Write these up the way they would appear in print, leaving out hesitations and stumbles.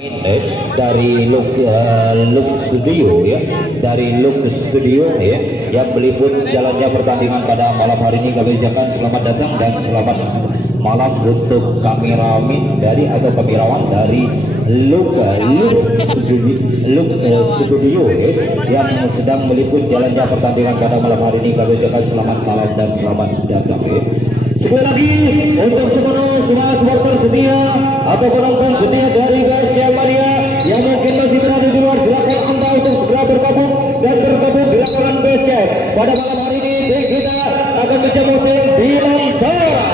dari Look Studio ya, dari Look Studio ya, yang meliput jalannya pertandingan pada malam hari ini. Kami ucapkan selamat datang dan selamat malam untuk kameramen dari atau kamerawan dari Look Studio ya, yang sedang meliput jalannya pertandingan pada malam hari ini. Kami ucapkan selamat malam dan selamat datang ya. Sekali lagi untuk semua supporter setia atau penonton setia dari Gajah Mania yang mungkin masih berada di luar, silakan Anda untuk segera bergabung di lapangan basket. Pada malam hari ini kita akan menjamu tim Bimantara.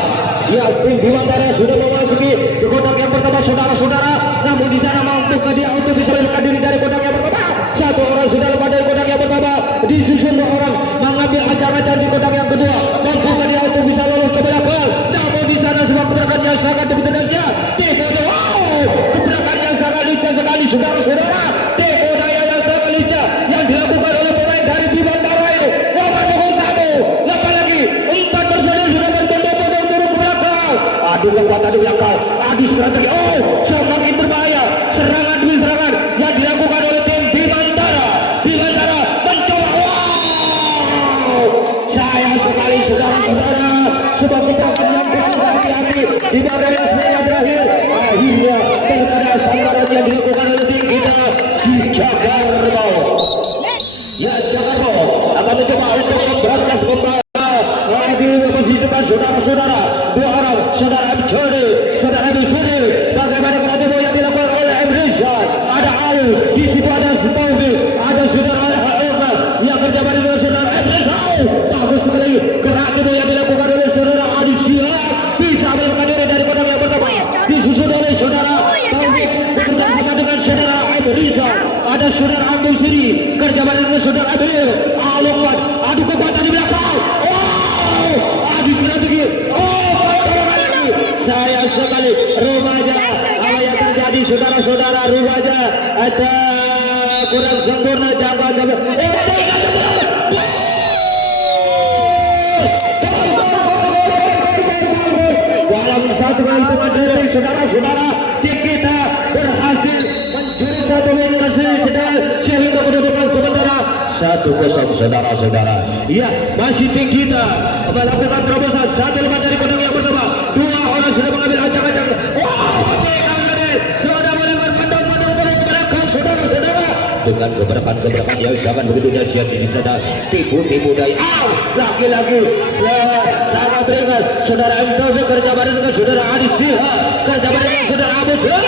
Ya, tim Bimantara sudah memasuki ke kotak yang pertama, saudara-saudara. Namun di sana mampu dia untuk bisa menyelamatkan diri dari kotak yang pertama. Satu orang sudah lepas dari kotak yang pertama, disusul dua orang mengambil ancang-ancang di kotak yang kedua. Mampu dia untuk bisa lolos ke belakang. Namun di sana sebuah gerakan yang sangat begitu dahsyat. Gerakan yang sangat lincah sekali, saudara-saudara. Tempo daya yang sangat lincah yang dilakukan oleh pemain dari Bimantara ini. Nomor 1, lepas lagi 4 personil sudah bertembak dan turun ke belakang. Aduh, kekuatan di belakang. Aduh, strategi. Oh, semakin berbahaya. Serangan demi serangan yang dilakukan oleh tim Bimantara. Bimantara mencoba. Wow, sayang sekali, saudara-saudara. Sebuah gerakan yang kurang hati-hati di bagian yang terakhir. Akhirnya terkena sambaran yang dilakukan oleh tim kita, si Jakarta. Ya, Jakarta akan mencoba untuk memberantas pembawa di posisi depan, saudara-saudara. Dua orang, saudara Abjadi, saudara Abisuri. Bagaimana kreatif yang dilakukan oleh Emrizan? Ada Ayu, di situ ada Setaudi, ada saudara Alma yang kerja bareng dengan saudara Emrizan. Bagus sekali kreatif yang dilakukan oleh saudara Adi Syihab, bisa menyelamatkan diri dari kotak yang pertama. Disusul oleh saudara Taufik bekerja dengan saudara Emrizan. Ada saudara Abdul Siri kerja bareng dengan saudara Abil Alokwan. Adu kekuatan di belakang. Oh, adu strategi. Oh, lagi. Sayang sekali remaja. Apa yang terjadi, saudara-saudara? Remaja ada kurang sempurna jangkauan. Dalam satu kali hitungan detik, saudara-saudara, tim kita berhasil mencuri satu poin kesekian sehingga kedudukan sementara 1-0, saudara-saudara. Iya, masih tim kita melakukan terobosan. Satu lepas dari kotak yang pertama, dua orang sudah mengambil ancang-ancang. Wow, sudah mulai berkandang ke belakang, saudara-saudara. Dengan gebrakan yang sangat begitu dahsyat ini, saudara. Tipu daya. Lagi-lagi sangat beringat. Saudara M. Taufik kerja bareng dengan saudara Adi Syihab, kerja bareng dengan saudara Abu Syihab.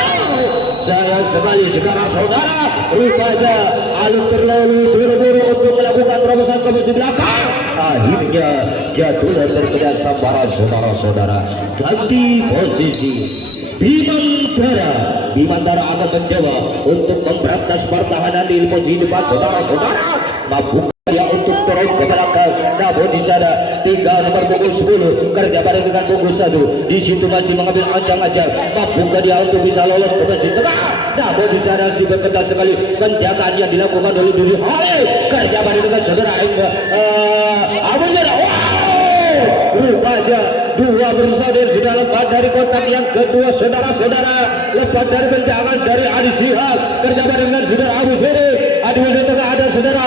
Sayang sekali sekarang, saudara, rupanya Alus terlalu buru-buru untuk melakukan terobosan ke posisi belakang. Akhirnya jatuh dan terkena sambaran, saudara-saudara. Ganti posisi. Bimantara akan mencoba untuk memberantas pertahanan di posisi depan, saudara-saudara. Mampu dia untuk turun ke belakang. Namun di sana tinggal nomor punggung 10 kerja bareng dengan punggung 1. Di situ masih mengambil ancang-ancang. Mampukah dia untuk bisa lolos ke posisi tengah? Namun di sana sudah ketat sekali penjagaan yang dilakukan oleh diri Halil kerja bareng dengan saudara Abu Syihab. Wow, rupanya dua bersaudara sudah lepas dari kotak yang kedua, saudara-saudara. Lepas dari penjagaan dari Adi Syihab kerja bareng dengan saudara Abu Syihab. Adi Syihab tengah ada saudara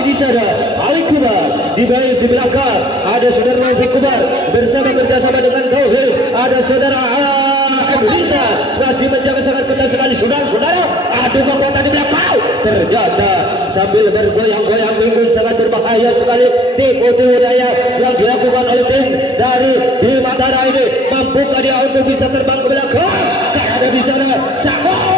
di sana Ali Kubar, di bagian di belakang ada saudara Rafiq Kubar bersama dengan Taufik. Ada saudara Abdullah masih menjaga sangat ketat sekali, saudara-saudara. Adu kekuatan di belakang ternyata sambil bergoyang-goyang minggu sangat berbahaya sekali. Tipu daya yang dilakukan oleh tim dari Bimantara ini. Mampukah dia untuk bisa terbang ke belakang? Karena ada di sana sangat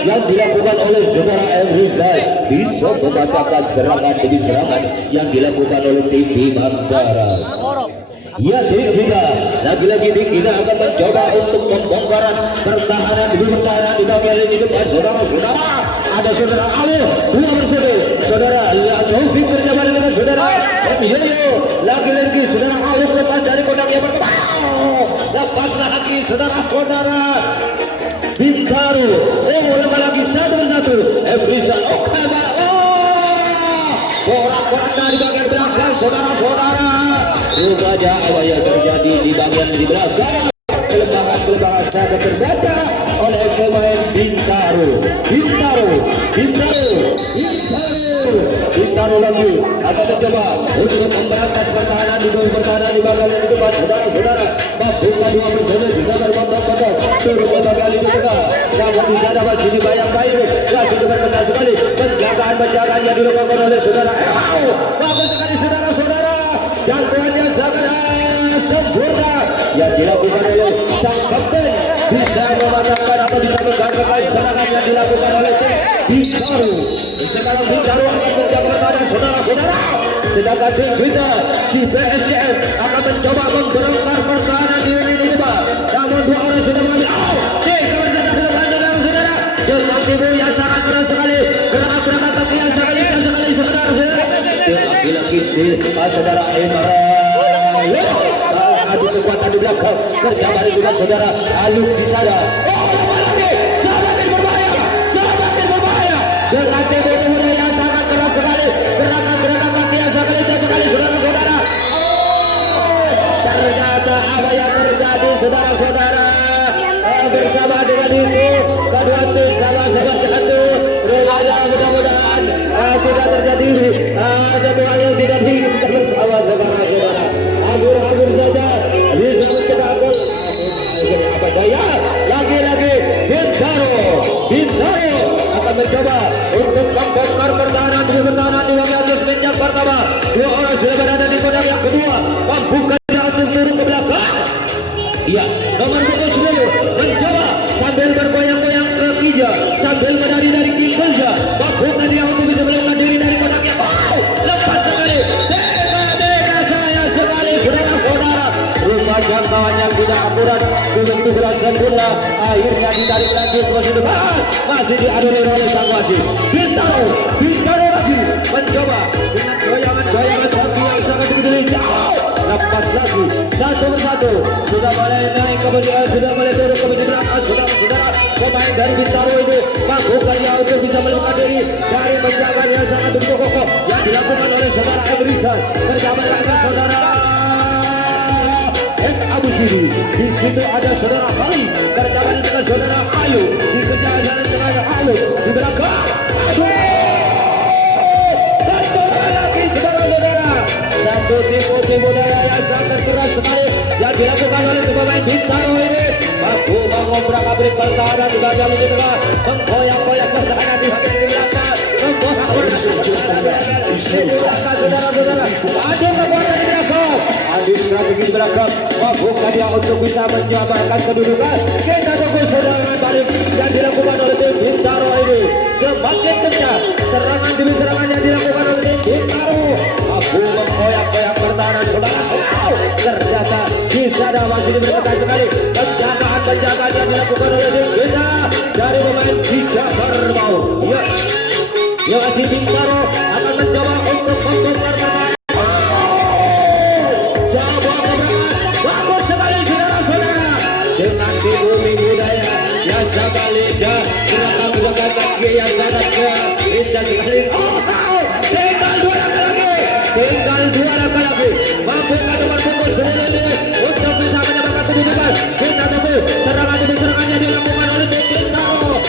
yang dilakukan oleh saudara Emrizan bisa membatalkan serangan demi serangan yang dilakukan oleh tim Bimantara. Ya, tim kita lagi-lagi tim kita akan mencoba untuk membongkaran pertahanan di bagian lini depan, saudara-saudara. Ada saudara Ali, dua bersaudara, saudara Taufik kerja bareng dengan saudara Yoyo. Lagi-lagi saudara Ali lepas dari kotak yang pertama. Lepas lagi saudara-saudara Bintaro. Oh, lagi satu persatu. Emrizan. Oh, kabar. Oh, Polandia di bagian belakang saudara-saudara. Rupanya apa yang terjadi di bagian di belakang? Kelebangan sangat terbaca oleh pemain Bintaro lagi akan mencoba untuk memberantas pertahanan di bagian di depan saudara-saudara. Membuka dua personel juga berbondong-bondong turun ke bagian di tengah. Namun di sana masih dibayang baik. Lagi berkenan sekali penjagaan yang dilakukan oleh saudara. Bagus sekali saudara-saudara. Jangkauannya sangat sempurna yang dilakukan oleh sang kapten, bisa memadamkan atau bisa menggagalkan serangan yang dilakukan oleh Bintaro. Sekarang Bintaro akan mencoba pada saudara-saudara. Sedangkan kita si PSM akan mencoba membongkar pertahanan di lini depan. Namun dua orang sudah mengambil. Saudara-saudara. Dengan timur yang sangat keras sekali. Gerakan-gerakan kaki yang sangat lincah sekali saudara-saudara. Lagi-lagi saudara Emara. Adu kekuatan di belakang kerja balik dengan saudara Aluk di sana. Semakin berbahaya dengan TBD yang sangat keras sekali, gerakan kaki yang sangat lincah sekali saudara-saudara. Ternyata apa yang terjadi saudara-saudara, bersama dengan itu kedua tim sama-sama satu. Rupanya mudah-mudahan tidak terjadi sebuah yang tidak diinginkan bersama saudara-saudara. Hampir saja bisa mencetak gol. Apa daya? Lagi-lagi Bintaro akan mencoba untuk membongkar pertahanan di bagian semenjak pertama. Dua orang sudah berada di kotak yang kedua. Membuka jalan turun ke belakang. Iya, nomor 10 mencoba sambil bergoyang-goyang ke kija, sambil menari dari kinerja. Membuka dia untuk bisa melengkapi diri dari kotak yang lepas sekali. Jangkauan yang tidak akurat begitu berat sempurna, akhirnya ditarik lagi ke musuh depan, masih dianulir oleh sang wasit. Bintaro lagi mencoba dengan goyangan kaki yang sangat begitu jauh, lepas lagi satu persatu sudah mulai naik kemudian sudah mulai turun ke belakang saudara-saudara. Pemain dari Bintaro itu mampukan dia untuk bisa melepas diri dari penjagaan yang sangat begitu kokoh yang dilakukan oleh saudara Emrisan bersama dengan saudara Abu Siri. Di situ ada saudara Ali kerjaan dengan saudara Ayu, dikejar dengan Ayu di belakang. Satu lagi saudara-saudara, satu tipu daya yang sangat keras sekali yang dilakukan oleh pemain Bintaro ini. Mampu mengobrak-abrik pertahanan di bagian di tengah, menggoyang-goyang pertahanan di bagian di belakang, saudara-saudara. Ada kekuatan di belakang. Adi strategi di belakang, bukan dia untuk bisa menjabarkan kedudukan. Kita tunggu serangan balik yang dilakukan oleh tim Bintaro ini. Semakin kencang serangan demi serangan yang dilakukan oleh tim Bintaro. Mampu menggoyang-goyang pertahanan saudara. Ternyata di sana masih diberkati sekali penjagaan yang dilakukan oleh tim kita dari pemain Jika Kerbau. Ya masih Bintaro akan mencoba untuk membongkar pertahanan. Dengan tipu daya yang sangat lincah, gerakan kaki yang sangat lincah sekali. Tinggal dua langkah lagi. Mampukah nomor punggung 9 untuk bisa mendapatkan kedudukan. Kita tunggu serangan demi serangannya dilakukan oleh tim Bintaro.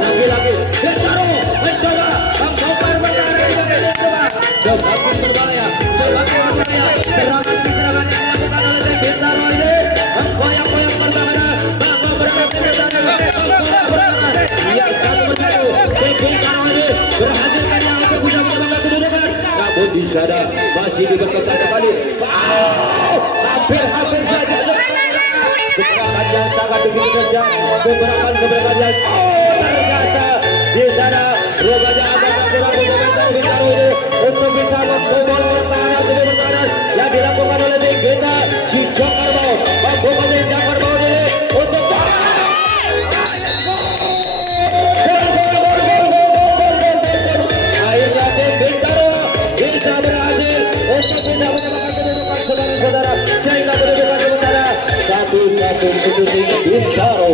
Lagi-lagi Bintaro mencoba membongkar pertahanan di bagian depan. Semakin berbahaya. Serangan demi serangan yang dilakukan oleh tim Bintaro ini. Menggoyang-goyang pertahanan, berhasil yang untuk bisa mendapatkan kedudukan. Namun di sana masih diberkata kembali. Hampir saja. Gerakan yang sangat begitu kencang, gerakan yang ternyata di sana rupanya agak kurang Bintaro ini untuk bisa membobol pertahanan yang dilakukan oleh tim kita si Kerbau. Mampukan tim Kerbau ini untuk akhirnya tim Bintaro bisa berhasil untuk bisa mendapatkan kedudukan saudara-saudara, sehingga kedudukan sementara 1-1 untuk tim Bintaro.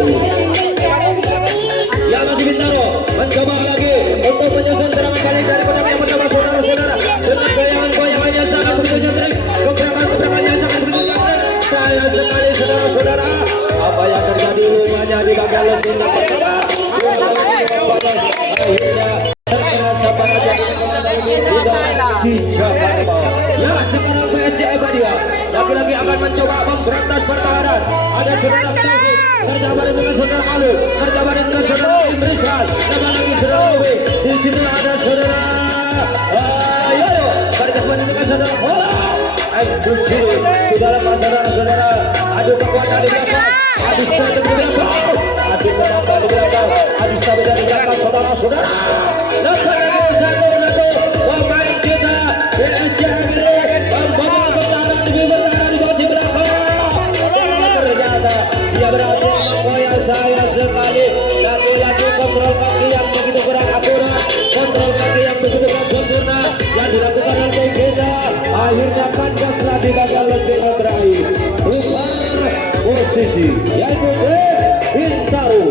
Ya masih Bintaro mencoba lagi untuk menyusun serangan balik dari kotak yang pertama. si Jakarta. Ya, sekarang PSJM dia lagi-lagi akan mencoba memberantas pertahanan. Ada saudara Taufik kerja bareng dengan saudara Malu, kerja bareng dengan saudara Imrizal, tambah lagi saudara Owi. Di sini ada saudara Yoyo kerja bareng dengan saudara Justru di dalam saudara-saudara adu kekuatan di belakang, adu strategi di belakang, adu penambah di belakang, adu strategi di belakang saudara-saudara. Lepas lagi satu pemain kita PSJM ini membawa pertahanan di bagian belakang. Ternyata dia berhasil menggoyang saya sekali. Lagi-lagi kontrol kaki yang begitu kurang akurat, kontrol kaki yang begitu kurang sempurna yang dilakukan oleh kita. Akhirnya Pancasila digagal lebih terakhir. Ubah posisi yaitu Bintaro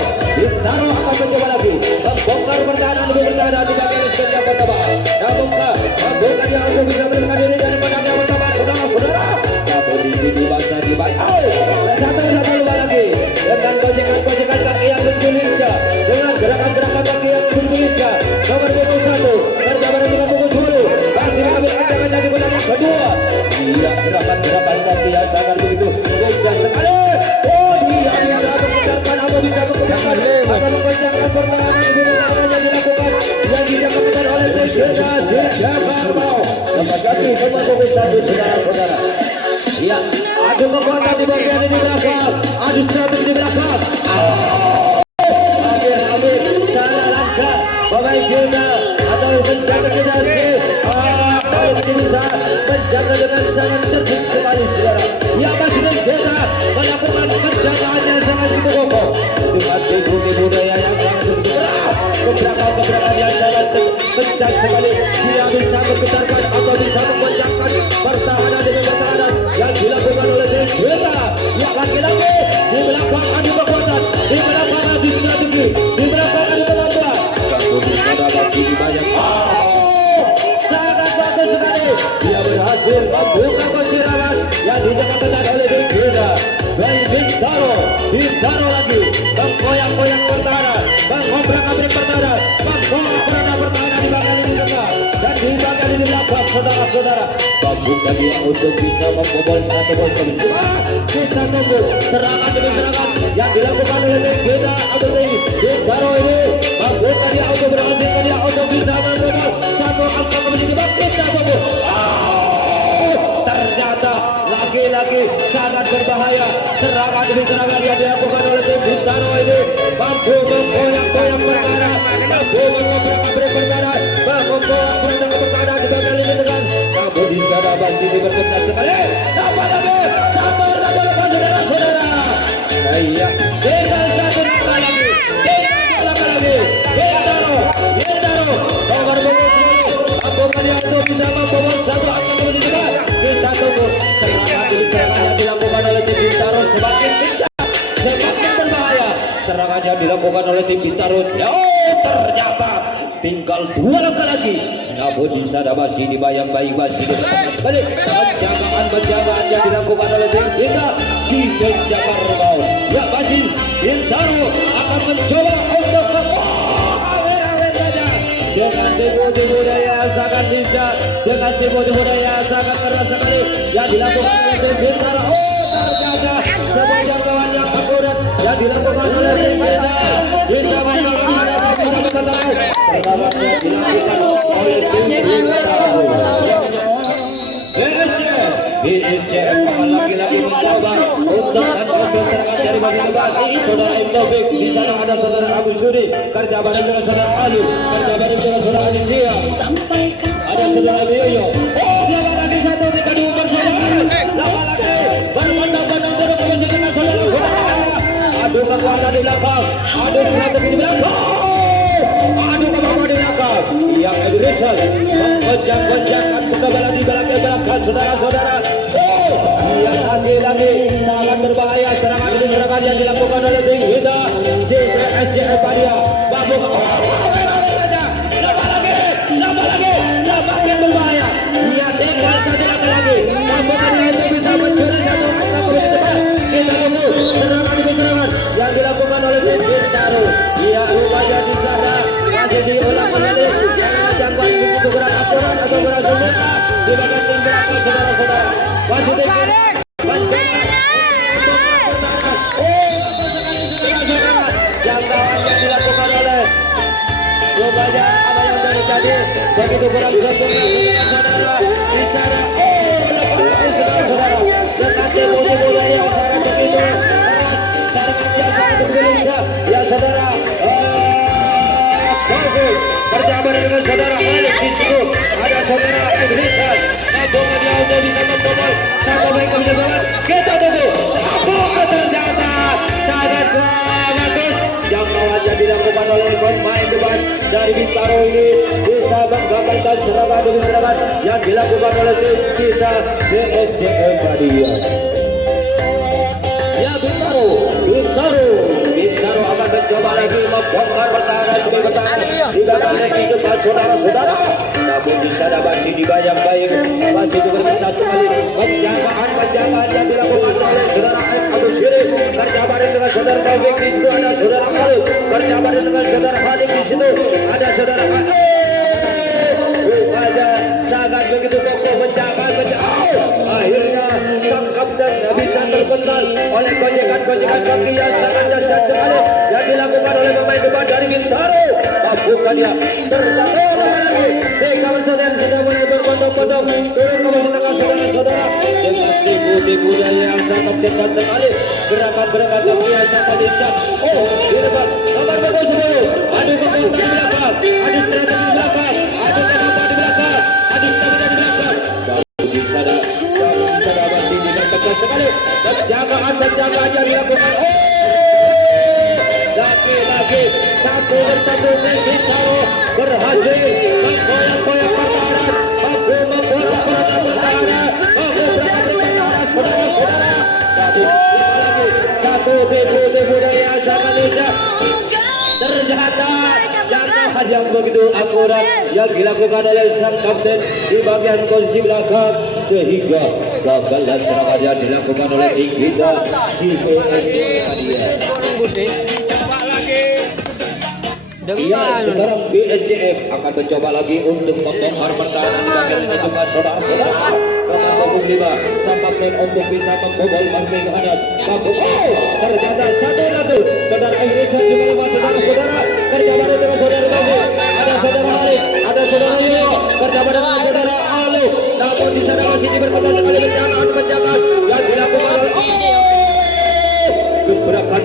akan mencoba lagi membongkar pertahanan lebih bertahan di bagian sebelah pertama. Namunkah membongkar yang untuk bisa melindungi diri dari pertahanan pertama saudara-saudara? Namun ini dibaca satu lupa lagi dengan gojekan kaki yang bergulirnya, dengan gerakan-gerakan kaki yang bergulirnya. Nomor 21 berjalan dengan pukul 10 masih mengambil ancaman dari pertandingan kedua. Iya, gerakan-gerakan kaki yang sangat begitu kencang sekali. Oh, dia mengejarkan atau bisa mengejarkan atau mengejarkan pertahanan di belakang yang dilakukan yang dilakukan oleh Persija Jakarta. Lepas kaki nomor 21 saudara-saudara. Iya, ada kekuatan di bagian ini belakang, ada strategi di belakang. Ambil salah langkah pemain kita atau menjaga kita bisa menjaga dengan sangat cerdik sekali saudara. Ia masih kita melakukan penjagaan yang sangat begitu kokoh dengan teknologi budaya yang sangat begitu berat. Gebrakan yang sangat kencang sekali. Dia bisa menggetarkan atau bisa mengoncangkan pertahanan dengan pertahanan yang dilakukan oleh kita. Ya, lagi-lagi di belakang adu kekuatan, di belakang adu strategi, di belakang adu kemampuan. Pada bagi banyak. Sangat bagus sekali. Dia berhasil membuka persiraman yang ditekan oleh kita. Dan Bintaro lagi menggoyang-goyang pertahanan, mengobrak-abrik pertahanan, membawa pertahanan di bagian ini tengah dan di bagian ini belakang saudara-saudara. Bagus lagi untuk bisa membobol satu gol kedua. Kita tunggu serangan demi serangan yang dilakukan oleh kita. Bintaro ini bagus tadi auto berhasil dia auto bisa membobol satu angka kemenangan. Kita tunggu. Ternyata lagi-lagi sangat berbahaya serangan demi serangan yang dilakukan oleh tim Bintaro ini. Mampu menggoyang-goyang pertahanan, mampu mengobrak-abrik pertahanan, membawa pertahanan di bagian ini dengan namun di sana masih diperketat sekali. Dapat lagi satu lepas saudara-saudara. Iya, tinggal satu langkah lagi, Bintaro nomor 20 apakah dia untuk bisa membawa satu angka kemenangan. Kita tunggu serangan demi serangan yang dilakukan oleh tim Bintaro semakin kencang, semakin berbahaya. Serangan yang dilakukan oleh tim Bintaro ternyata tinggal 2 langkah lagi. Namun di sana masih dibayang-bayang masih dilakukan balik penjagaan yang dilakukan oleh tim kita si Jakarta. Ya, masih Bintaro akan mencoba untuk awer-awer saja dengan tipu-tipu daya sangat bisa, dengan tipu-tipu daya sangat keras sekali yang dilakukan oleh tim Bintaro. Ternyata sebuah jangkauan yang akurat yang dilakukan oleh tim kita bisa mengalahkan pertamanya dilakukan oleh tim Bintaro. BSJM lagi-lagi mencoba untuk serangan dari bagian depan. Saudara Taufik, di sana ada saudara Abu Suri, kerja bareng dengan saudara Ayu, kerja bareng dengan saudara Alicia, ada saudara Yoyo. Dia lagi satu kita diumur saudara, lama lagi berpandang-pandang terus dengan saudara. Aduh kekuatan di belakang, aduh strategi di belakang, aduh kemampuan di belakang. Yang Rizal mengonjak-onjakkan kembali di belakang saudara-saudara. Yang lagi-lagi sangat berbahaya serangan demi serangan yang dilakukan oleh tim kita PSJM Padia. Bagus saja, lama lagi, yang berbahaya. Dia tinggal satu langkah lagi. Apakah itu bisa mencuri satu angka ke depan? Kita tunggu serangan demi serangan yang dilakukan oleh tim Bintaro. Ia rupanya di sana masih diulang kembali. Jangkauan begitu berat akurat. di bagian tim belakang saudara-saudara. Masih yang dilakukan oleh Rupanya apa yang terjadi begitu kurang sempurna saudara-saudara. Bicara saudara-saudara dengan tempo budaya yang sangat begitu serangan yang sangat bergelisah ya saudara. Berjabat dengan saudara Malik di situ ada saudara Ibrahim Nasional dia untuk bisa membobol satu baik kebijakan kita tunggu apa ternyata sangat bagus yang lawannya dilakukan oleh pemain depan dari Bintaro ini bisa menggagalkan serangan demi serangan yang dilakukan oleh tim kita BSCM Badia. Ya Bintaro akan mencoba lagi membongkar pertahanan demi pertahanan di belakang lagi depan saudara-saudara. Namun bisa dapat dibayang baik masih juga berkesan sekali penjagaan yang dilakukan oleh saudara Abdul Syirih berjabat dengan saudara Taufik di situ ada saudara Khalid berjabat dengan saudara Khalid di situ ada saudara sangat begitu kokoh menjaga akhirnya tangkap dan bisa terpental oleh gojekan kaki yang sangat dahsyat sekali yang dilakukan oleh pemain depan dari Bintaro. Bukan dia tertarik lagi kawan saudara sudah mulai berbondong-bondong turun ke tengah saudara-saudara dengan tipu yang sangat dekat sekali gerakan kaki yang sangat lincah. Di depan nomor 10 adu di belakang adu strategi di belakang adu kenapa di belakang adu stamina di belakang bisa dapat dengan tegas sekali penjagaan yang dilakukan lagi satu bersatu Bintaro berhasil menggoyang-goyang pertahanan membuat pertahanan saudara-saudara satu tipu yang sangat lincah ternyata jangkauan yang begitu akurat yang dilakukan oleh sang kapten di bagian posisi belakang sehingga gagal dan serangan yang dilakukan oleh tim kita di sekarang BSCM akan mencoba lagi untuk membongkar pertahanan di bagian dengan saudara-saudara dengan punggung 5 sang kapten untuk bisa membobol bangkai ke hadap ternyata satu saudara Inggris juga lemah saudara-saudara berjabat dengan saudara Taufik ada saudara Malik ada saudara Yo berjabat dengan saudara Ali namun di sana masih berkembang sekali penjagaan yang dilakukan oleh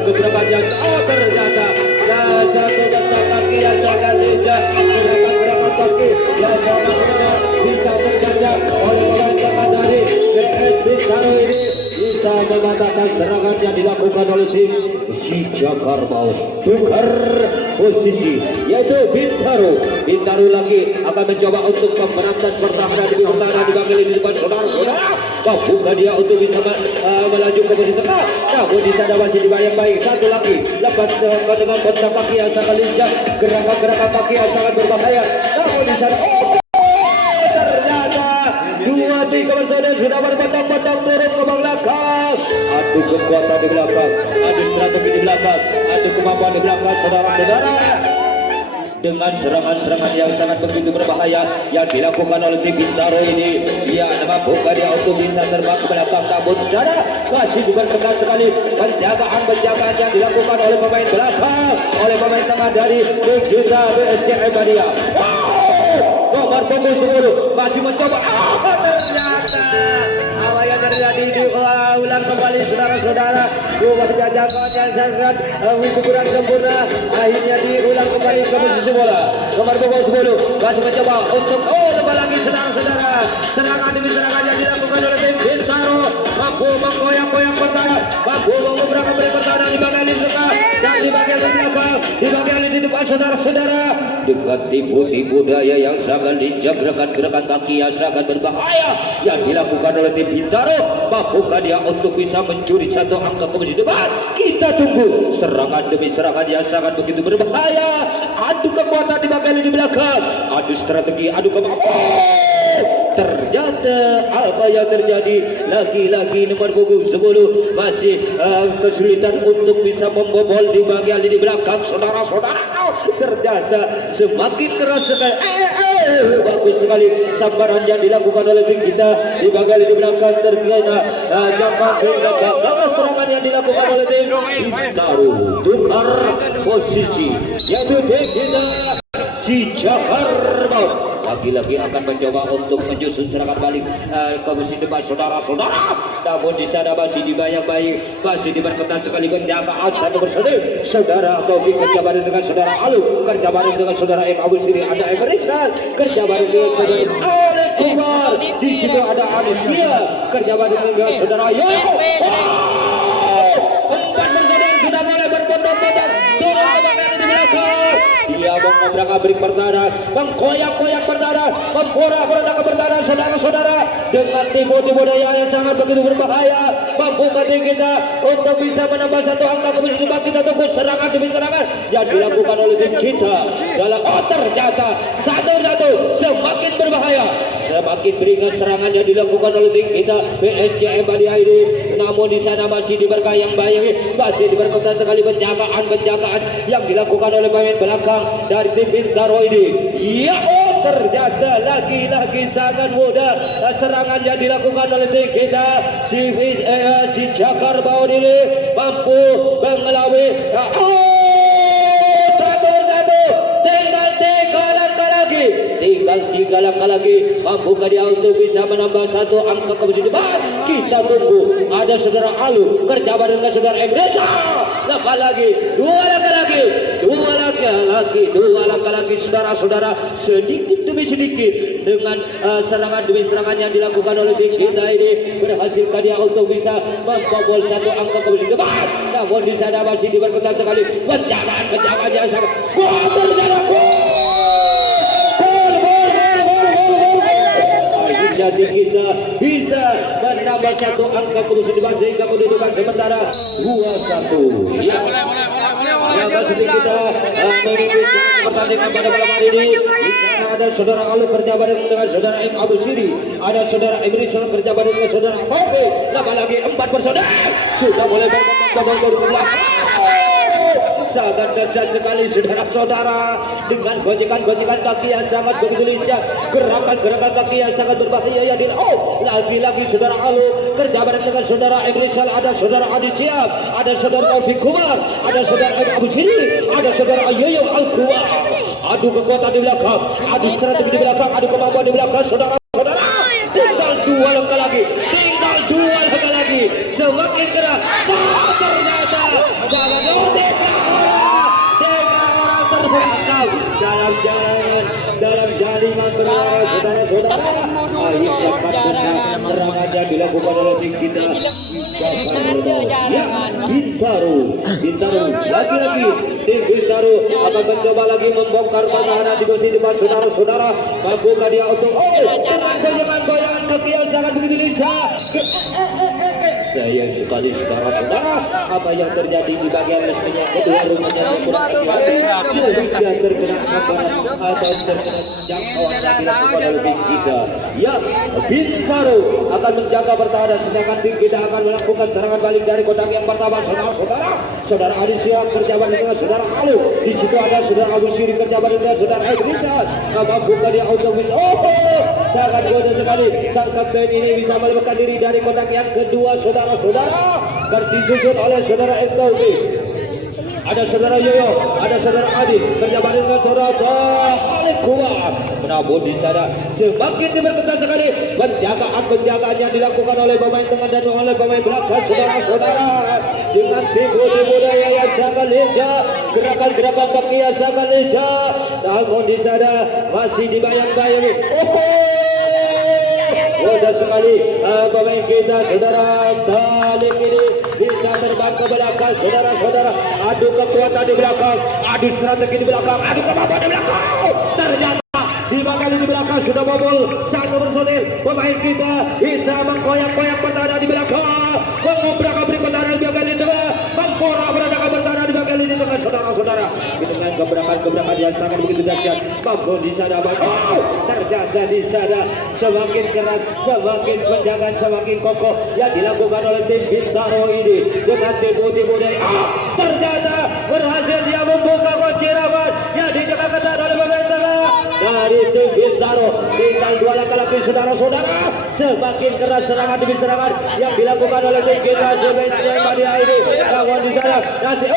gebrakan yang ternyata satu bentak kaki yang sangat lincah gerakan kaki yang sangat bisa terjaga oleh pemain tengah dari BS Bintaro ini bisa mematahkan serangan yang dilakukan oleh tim Sija Kerbau. Tukar posisi yaitu Bintaro lagi akan mencoba untuk memenangkan pertahanan di bagian di depan saudara-saudara. Bukan dia untuk bisa melaju ke posisi tengah namun di sana masih dibayang baik satu lagi lepas dengan bentak kaki yang sangat lincah gerakan kaki yang sangat berbahaya namun di sana ternyata dua tiga saudara sudah berbentang-bentang turun ke belakang adu kekuatan di belakang adu strategi di belakang adu kemampuan di belakang saudara-saudara dengan serangan-serangan yang sangat begitu berbahaya yang dilakukan oleh tim Bintaro ini. Ya, nama bukan dia untuk bisa terbang ke belakang namun sana masih juga tegas sekali penjagaan yang dilakukan oleh pemain belakang oleh pemain tengah dari kita BSCM Badia. Nomor punggung 10 masih mencoba ternyata apa yang terjadi diulang kembali saudara-saudara dua penjagaan yang sangat kurang sempurna akhirnya diulang kembali ke posisi bola nomor punggung 10 masih mencoba untuk lebih lagi saudara-saudara serangan demi serangan yang dilakukan oleh tim Bintaro mampu menggoyang-goyang pertahanan mampu mengubrak kembali pertahanan di bagian lini tengah dan di bagian belakang di bagian lini depan saudara-saudara dengan tipu daya yang sangat lincah gerakan kaki yang sangat berbahaya yang dilakukan oleh tim Bintaro mampukah dia untuk bisa mencuri satu angka ke posisi depan kita tunggu serangan demi serangan yang sangat begitu berbahaya adu kekuatan di bagian lini belakang adu strategi adu kemampuan ternyata apa yang terjadi lagi-lagi nomor punggung 10 masih kesulitan untuk bisa membobol di bagian lini belakang saudara-saudara ternyata semakin keras sekali bagus sekali sambaran yang dilakukan oleh tim kita di bagian di belakang terkena jambang sehingga gagal serangan yang dilakukan oleh tim Bintaro. Tukar posisi yaitu tim kita si Jakarta lagi-lagi akan mencoba untuk menyusun serangan balik ke mesin depan saudara-saudara, namun di sana masih dibayang-bayang, masih diperketat sekali penjagaan satu persatu. Saudara Taufik kerja bareng dengan saudara Alu, kerja bareng dengan saudara M. Abu Siri, ada Emerisan, kerja bareng dengan saudara Alek Kumar, di situ ada Anusia, kerja bareng dengan saudara Yoyo. Empat persatu sudah mulai berbondong-bondong turun ke bagian di belakang. Dia mengobrak-abrik pertahanan, mengkoyak-koyak pertahanan, memporak-porandakan pertahanan saudara-saudara dengan tipu-tipu daya yang sangat begitu berbahaya. Mampu kita untuk bisa menambah satu angka kemudian kita tunggu serangan demi serangan yang dilakukan oleh tim kita dalam ternyata satu-satu semakin berbahaya, semakin beringat serangan yang dilakukan oleh tim kita PSJM Bali ID. Namun di sana masih diberbayang-bayangi, masih diperketat sekali penjagaan yang dilakukan oleh pemain belakang dari tim Bintaro ini. Ya, ternyata lagi-lagi sangat mudah serangan yang dilakukan oleh tim kita si Jakarta ini mampu mengelabui. Tinggal 3 langkah lagi, mampukah dia untuk bisa menambah satu angka kemudian depan? Kita tunggu. Ada saudara Alu kerja bareng dengan saudara Emresa. Langkah lagi, 2 langkah lagi, 2 langkah lagi saudara-saudara, sedikit demi sedikit dengan serangan demi serangan yang dilakukan oleh tim kita ini berhasilkan dia untuk bisa membobol satu angka kemudian depan. Namun di sana masih diperketat sekali penjagaan yang sangat jadi kita bisa menambah satu angka kemudian sehingga kedudukan sementara 2-1. Ya, masih kita mengikuti pertandingan pada malam hari ini. Ada saudara Alu kerja bareng dengan saudara M. Abu Siri, ada saudara Emrison kerja bareng dengan saudara Taufik. Lama lagi 4 bersaudara sudah mulai berbondong-bondong ke belakang. Sangat dahsyat sekali saudara-saudara dengan gojekan-gojekan kaki yang sangat begitu lincah, gerakan-gerakan kaki yang sangat berbahaya yang lagi-lagi saudara Alu kerja bareng dengan saudara Emrisal, ada saudara Adi Siap, ada saudara Taufik Kumar, ada saudara Abu Siri, ada saudara Yoyo Al-Kuwa. Adu kekuatan di belakang, adu strategi di belakang, adu kemampuan di belakang saudara-saudara. Tinggal 2 langkah lagi, semakin keras. Ternyata jangan dalam jaringan serangan saudara-saudara. Serangan yang dilakukan oleh tim kita Bintaro. Lagi-lagi tim Bintaro akan mencoba lagi membongkar pertahanan di posisi depan saudara-saudara. Mampukah dia untuk dengan goyangan kaki yang sangat begitu lincah. Sayang sekali saudara-saudara, apa yang terjadi di bagian lesnya kedua rumahnya kurang sehingga terkena sambaran atau terkena jangkauan yang dilakukan oleh tim kita. Ya, Bintaro akan menjaga pertahanan, sedangkan tim kita akan melakukan serangan balik dari kotak yang pertama. Saudara Adi Siap kerja bareng dengan saudara Alu. Di situ ada saudara Abu Siri kerja bareng dengan saudara Edrisan. Mampukah dia untuk bisa? Sangat goda sekali. Sang kapten ini bisa melepaskan diri dari kotak yang kedua saudara-saudara. Disusun oleh saudara Etowi. Ada saudara Yoyo, ada saudara Adi kerja bareng dengan saudara Alek Kumar. Namun di sana semakin diperketat sekali penjagaan yang dilakukan oleh pemain tengah dan oleh pemain belakang saudara-saudara dengan tipu-tipu daya yang sangat lincah, gerakan-gerakan kaki yang sangat lincah. Namun di sana masih dibayang-bayangi. Mudah sekali pemain kita saudara Talib ini bisa terbang ke belakang saudara-saudara. Adu kekuatan di belakang, adu strategi di belakang, adu kemampuan di belakang. Ternyata di bagian di belakang sudah bobol satu personil pemain kita bisa mengkoyak-koyak pertahanan di belakang, mengobrak-abrik pertahanan di bagian di tengah, memporak-porandakan pertahanan di bagian di tengah saudara-saudara. Dengan gebrakan-gebrakan yang sangat begitu dahsyat, mampu di sana terjaga di sana semakin keras, semakin penjagaan semakin kokoh yang dilakukan oleh tim Bintaro ini dengan tipu-tipu daya. Ternyata berhasil dia membuka kunci rapat yang dijaga ketat oleh pemain tengah dari tim Bintaro. saudara-saudara. Semakin keras serangan demi serangan yang dilakukan oleh tim kita sebenarnya pada ini. Lawan di sana kasih.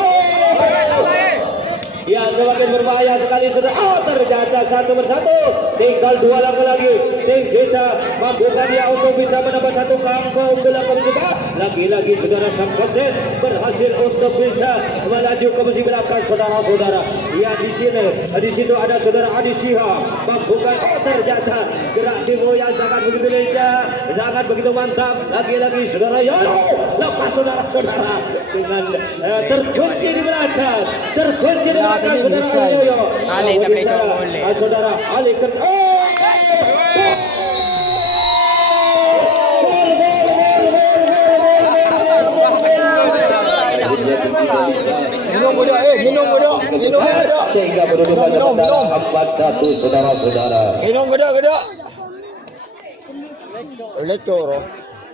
Ya, semakin berbahaya sekali sudah. Ternyata 1-1. Tinggal 2 langkah lagi. Tim kita mampukan dia untuk bisa mendapat 1 keunggulan kita. Lagi-lagi saudara sang wasit berhasil untuk bisa melaju ke posisi belakang saudara-saudara. Ya, di situ ada saudara Adi Siha. Mampukan ternyata gerak timur yang sangat begitu lincah, sangat begitu mantap. Lagi-lagi saudara Yoyo. Lepas saudara-saudara dengan terkunci di belakang. Terkunci di belakang. Ali tapi boleh. Saudara Ali minum budak, minum budak. Sehingga berdudukan minum 4-1 saudara-saudara. Minum budak. Lecor.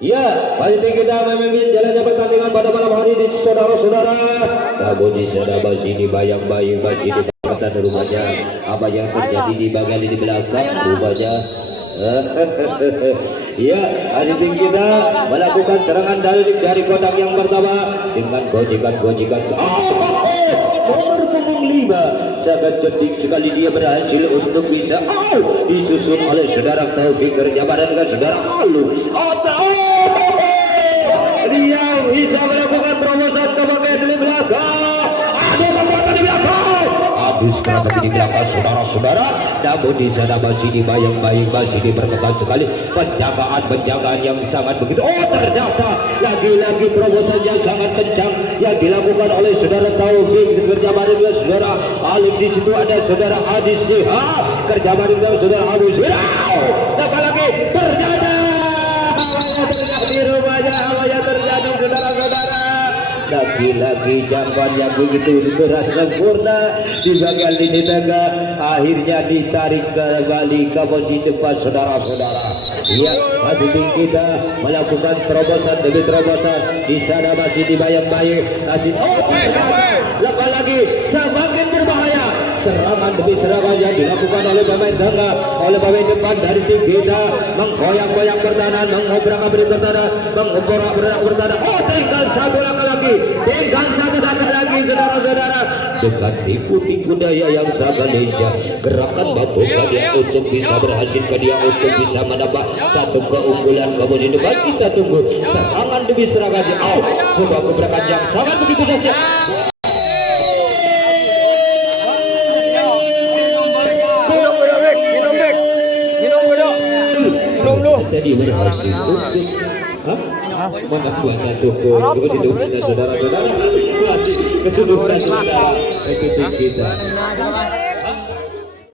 Ya, pasti kita memimpin jalannya pertandingan pada malam hari ini saudara-saudara. Namun di sana masih dibayang-bayang masih di depan rumahnya. Apa yang terjadi di bagian di belakang rumahnya? Ya, hari ini kita melakukan serangan dari kotak yang pertama dengan gojekan. Nomor punggung 5 sangat cerdik sekali dia berhasil untuk bisa disusun oleh saudara Taufik Kerjabaran dengan saudara Alu. Dia bisa melakukan terobosan ke bagian di belakang. Ada kekuatan di belakang. Habis kerabat di belakang saudara-saudara. Namun di sana masih dibayang-bayang, masih diperketat sekali penjagaan yang sangat begitu. Ternyata lagi-lagi terobosan yang sangat kencang yang dilakukan oleh saudara Taufik Kerjabaran dengan saudara Alim. Di situ ada saudara Adi Siha Kerjabaran dengan saudara Abu Sirau. Apalagi ternyata di rumahnya apa yang terjadi saudara-saudara. Lagi-lagi jangkauan yang begitu keras sempurna di bagian lini tengah akhirnya ditarik kembali ke posisi depan saudara-saudara. Ya, masih kita melakukan terobosan demi terobosan. Di sana masih dibayang-bayang masih lepas lagi semakin berbahaya. Serangan demi serangan yang dilakukan oleh pemain tengah, oleh pemain depan dari tim kita menggoyang-goyang pertahanan, mengobrak-abrik pertahanan, mengobrak-abrik pertahanan. Tinggal 1 langkah lagi, tinggal 1 langkah lagi saudara-saudara. Dengan tipu-tipu daya yang sangat lincah, gerakan mampukan dia untuk bisa berhasil ke dia untuk bisa mendapat 1 keunggulan. Kemudian depan kita tunggu serangan demi serangan. Sebuah gebrakan yang sangat begitu dahsyat. Jadi berhasil untuk membuat 1 keunggulan saudara-saudara. Keseluruhan kita.